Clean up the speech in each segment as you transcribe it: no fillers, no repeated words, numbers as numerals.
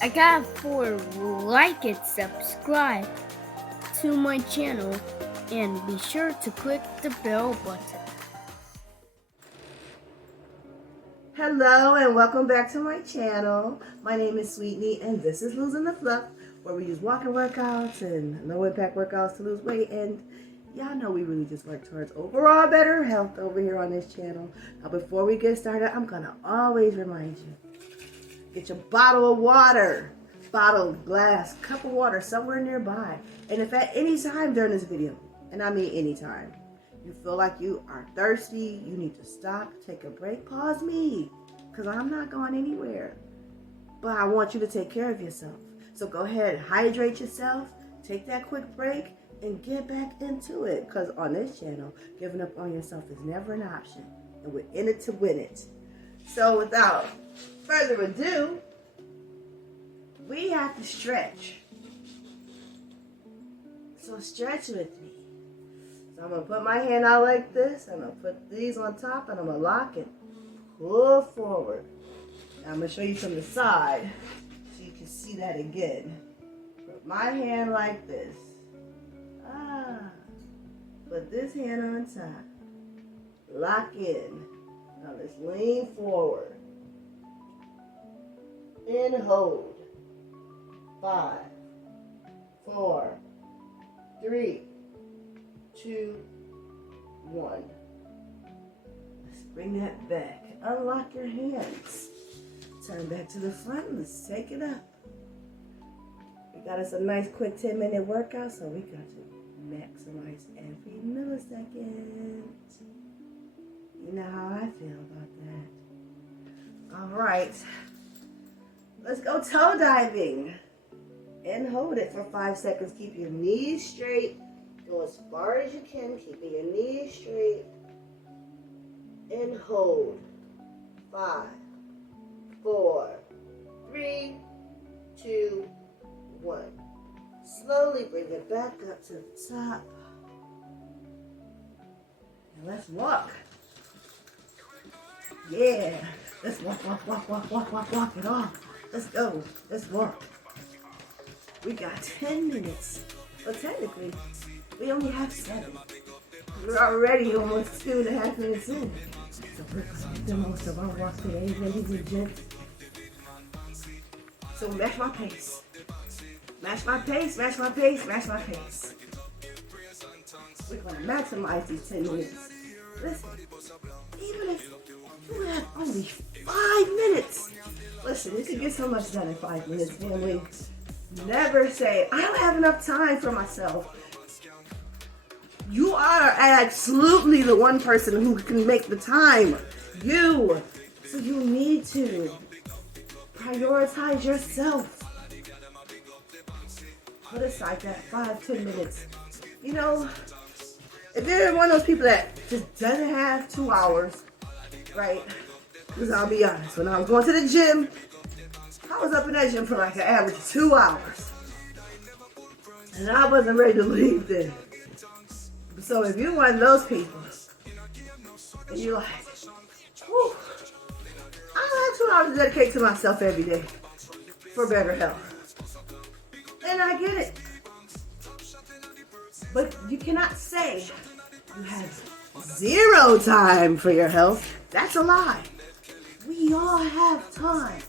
I got for like and subscribe to my channel and be sure to click the bell button. Hello and welcome back to my channel. My name is Sweetney and this is Losing the Fluff, where we use walking workouts and low impact workouts to lose weight. And y'all know we really just work towards overall better health over here on this channel. Now before we get started, I'm gonna always remind you, get your bottle of water, bottle, glass, cup of water somewhere nearby. And if at any time during this video, and I mean any time, you feel like you are thirsty, you need to stop, take a break, pause me, because I'm not going anywhere. But I want you to take care of yourself. So go ahead, hydrate yourself, take that quick break, and get back into it. Because on this channel, giving up on yourself is never an option. And we're in it to win it. So without further ado, we have to stretch. So stretch with me. So I'm going to put my hand out like this. I'm going to put these on top and I'm going to lock it. Pull forward. Now I'm going to show you from the side so you can see that again. Put my hand like this. Put this hand on top. Lock in. Now let's lean forward. And hold. 5, 4, 3, 2, 1. Let's bring that back. Unlock your hands. Turn back to the front. Let's take it up. We got us a nice quick 10-minute workout, so we got to maximize every millisecond. You know how I feel about that. All right. Let's go toe diving. And hold it for 5 seconds. Keep your knees straight. Go as far as you can, keeping your knees straight. And hold. 5, 4, 3, 2, 1. Slowly bring it back up to the top. And let's walk. Yeah. Let's walk it off. Let's go. Let's walk. We got 10 minutes. Well, technically, we only have 7. We're already almost 2.5 minutes in. So we're going to make the most of our walk today, ladies and gents. So match my pace. Match my pace, match my pace, match my pace. We're going to maximize these 10 minutes. Listen, even if you have only 5 minutes, listen, you can get so much done in 5 minutes, family. Never say, I don't have enough time for myself. You are absolutely the one person who can make the time. You. So you need to prioritize yourself. Put aside that 5-10 minutes. You know, if you're one of those people that just doesn't have 2 hours, right? Because I'll be honest, when I was going to the gym, I was up in that gym for like an average of 2 hours. And I wasn't ready to leave then. So if you're one of those people, and you're like, whew, I don't have 2 hours to dedicate to myself every day for better health. And I get it. But you cannot say you have 0 time for your health. That's a lie. We all have time.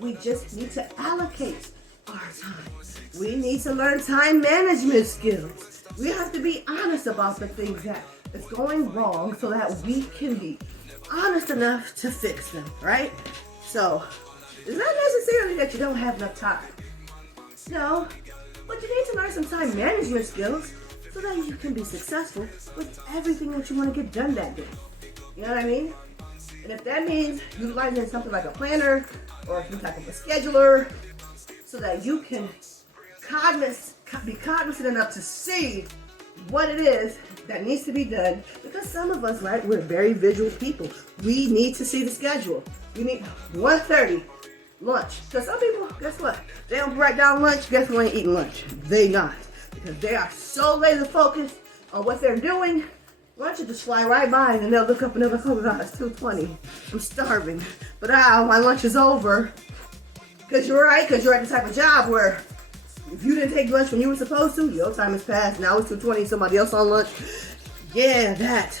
We just need to allocate our time. We need to learn time management skills. We have to be honest about the things that is going wrong so that we can be honest enough to fix them, right? So, it's not necessarily that you don't have enough time. No, but you need to learn some time management skills so that you can be successful with everything that you want to get done that day. You know what I mean? And if that means utilizing something like a planner or some type of a scheduler so that you can be cognizant enough to see what it is that needs to be done. Because some of us, right, we're very visual people. We need to see the schedule. We need 1:30 lunch. Because some people, guess what? They don't write down lunch. Guess who ain't eating lunch? They not. Because they are so laser focused on what they're doing. Lunch will just fly right by and they'll look up and they'll be like, oh God, it's 2:20. I'm starving. But my lunch is over. Because you're right, because you're at the type of job where if you didn't take lunch when you were supposed to, your time has passed. Now it's 2:20, somebody else on lunch. Yeah, that.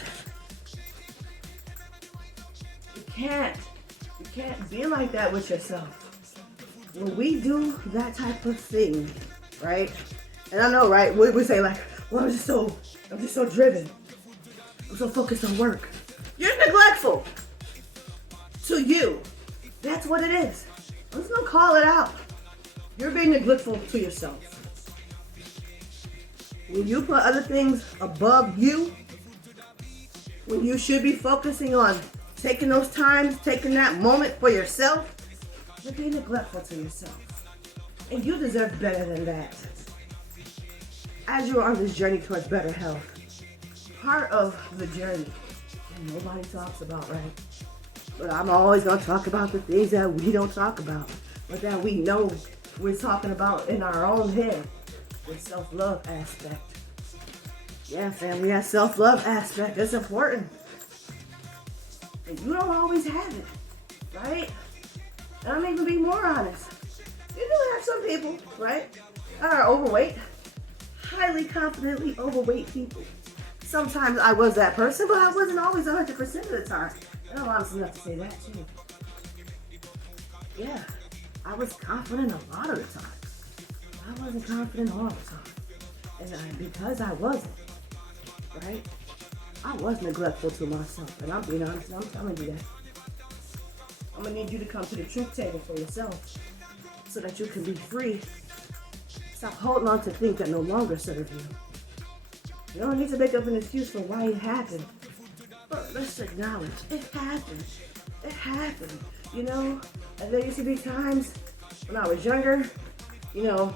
You can't be like that with yourself. When we do that type of thing, right? And I know, right? We say like, well, I'm just so driven. I'm so focused on work. You're neglectful to you. That's what it is. I'm just gonna call it out. You're being neglectful to yourself. When you put other things above you, when you should be focusing on taking those times, taking that moment for yourself, you're being neglectful to yourself. And you deserve better than that. As you're on this journey towards better health, part of the journey, and nobody talks about, right? But I'm always going to talk about the things that we don't talk about, but that we know we're talking about in our own head, the self-love aspect. Yeah, family, that self-love aspect is important. And you don't always have it, right? And I'm even be more honest. You do have some people, right, that are overweight, highly confidently overweight people. Sometimes I was that person, but I wasn't always 100% of the time. And I'm honest enough to say that too. Yeah, I was confident a lot of the time. I wasn't confident all the time. And because I wasn't, right, I was neglectful to myself. And I'm being honest, and I'm telling you that. I'm gonna need you to come to the truth table for yourself so that you can be free. Stop holding on to things that no longer serve you. You don't need to make up an excuse for why it happened. But let's acknowledge it happened. It happened, you know? And there used to be times when I was younger, you know,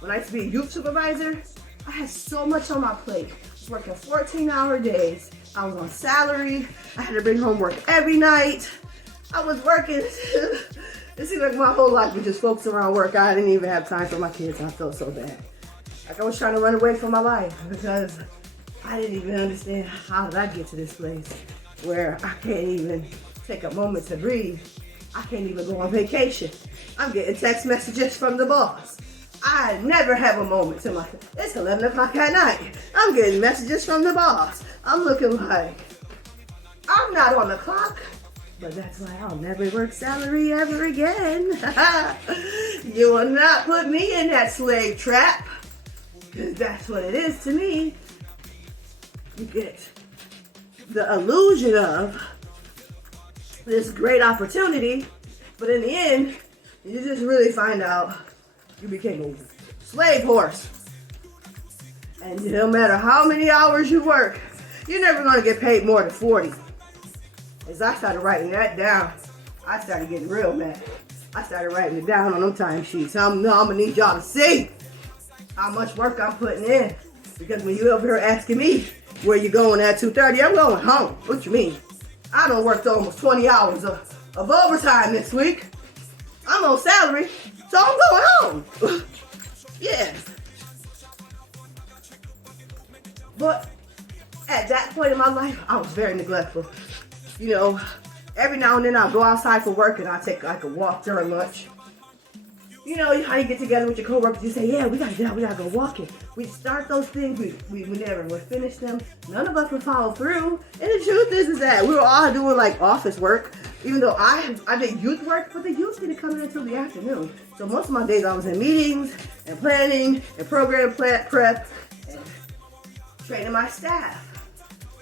when I used to be a youth supervisor, I had so much on my plate. I was working 14-hour days. I was on salary. I had to bring home work every night. I was working. It seemed like my whole life was just focused around work. I didn't even have time for my kids. I felt so bad. Like I was trying to run away from my life because I didn't even understand how did I get to this place where I can't even take a moment to breathe. I can't even go on vacation. I'm getting text messages from the boss. I never have a moment to myself. It's 11 o'clock at night. I'm getting messages from the boss. I'm looking like, I'm not on the clock. But that's why I'll never work salary ever again. You will not put me in that slave trap. Because that's what it is to me. You get the illusion of this great opportunity, but in the end, you just really find out you became a slave horse. And no matter how many hours you work, you're never going to get paid more than 40. As I started writing that down, I started getting real mad. I started writing it down on them timesheets. I'm gonna need y'all to see how much work I'm putting in. Because when you over here asking me where you going at 2:30, I'm going home. What you mean? I done worked almost 20 hours of overtime this week. I'm on salary, so I'm going home. Yeah. But at that point in my life, I was very neglectful. You know, every now and then I'll go outside for work and I'll take like a walk during lunch. You know how you get together with your coworkers, you say, yeah, we gotta get out, we gotta go walking. We start those things, we never would finish them. None of us would follow through. And the truth is that we were all doing like office work, even though I did youth work, but the youth didn't come in until the afternoon. So most of my days I was in meetings and planning and program prep and training my staff.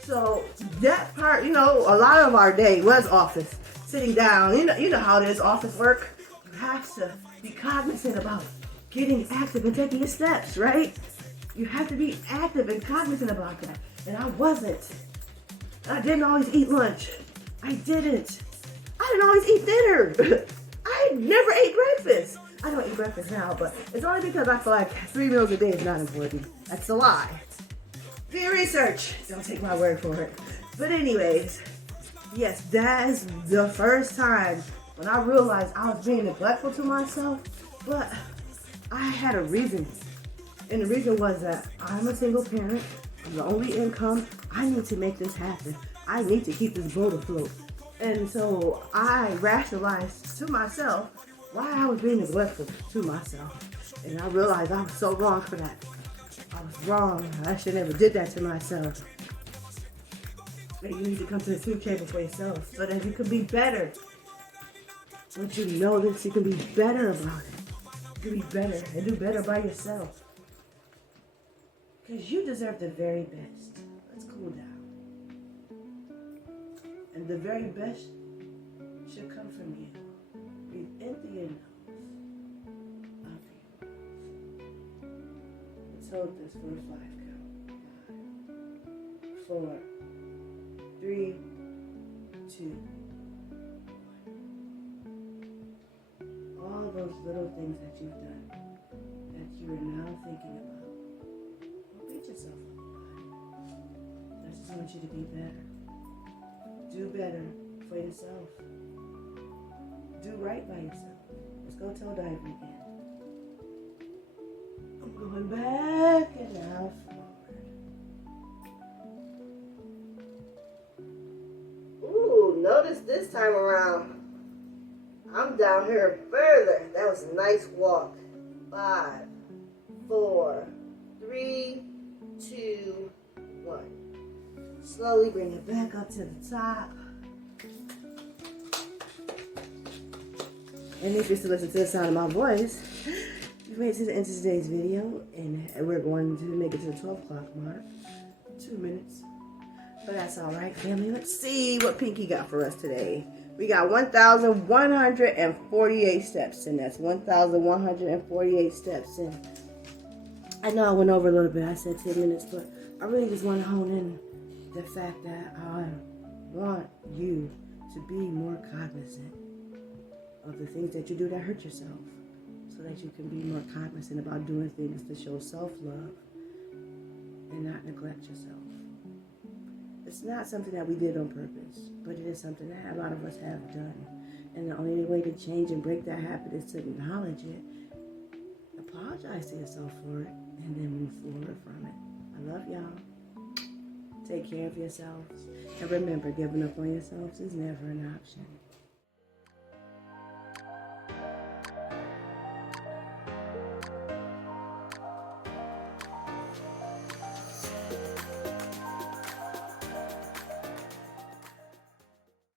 So that part, you know, a lot of our day was office, sitting down. You know how it is, office work. You have to be cognizant about getting active and taking your steps, right? You have to be active and cognizant about that. And I wasn't. I didn't always eat lunch. I didn't always eat dinner. I never ate breakfast. I don't eat breakfast now, but it's only because I feel like 3 meals a day is not important. That's a lie. Do your research. Don't take my word for it. But anyways, yes, that's the first time when I realized I was being neglectful to myself, but I had a reason. And the reason was that I'm a single parent. I'm the only income. I need to make this happen. I need to keep this boat afloat. And so I rationalized to myself why I was being neglectful to myself. And I realized I was so wrong for that. I was wrong. I should never did that to myself. And you need to come to the food table for yourself so that you can be better. Once you know this, you can be better about it. You can be better and do better by yourself. Because you deserve the very best. Let's cool down. And the very best should come from you. Breathe in through your nose. Out through your mouth. Let's hold this for a 5 count. 5, 4, 3, 2, 1. All those little things that you've done that you are now thinking about, don't beat yourself up about it. I just want you to be better. Do better for yourself. Do right by yourself. Let's go tell Diver again. I'm going back and now forward. Ooh, notice this time around, I'm down here further. That was a nice walk. 5, 4, 3, 2, 1. Slowly bring it back up to the top. And if you're still listening to the sound of my voice, you've made it to the end of today's video, and we're going to make it to the 12 o'clock mark. 2 minutes. But that's all right, family. Let's see what Pinky got for us today. We got 1,148 steps, and that's 1,148 steps. And I know I went over a little bit. I said 10 minutes, but I really just want to hone in the fact that I want you to be more cognizant of the things that you do that hurt yourself, so that you can be more cognizant about doing things to show self-love and not neglect yourself. It's not something that we did on purpose, but it is something that a lot of us have done. And the only way to change and break that habit is to acknowledge it, apologize to yourself for it, and then move forward from it. I love y'all. Take care of yourselves. And remember, giving up on yourselves is never an option.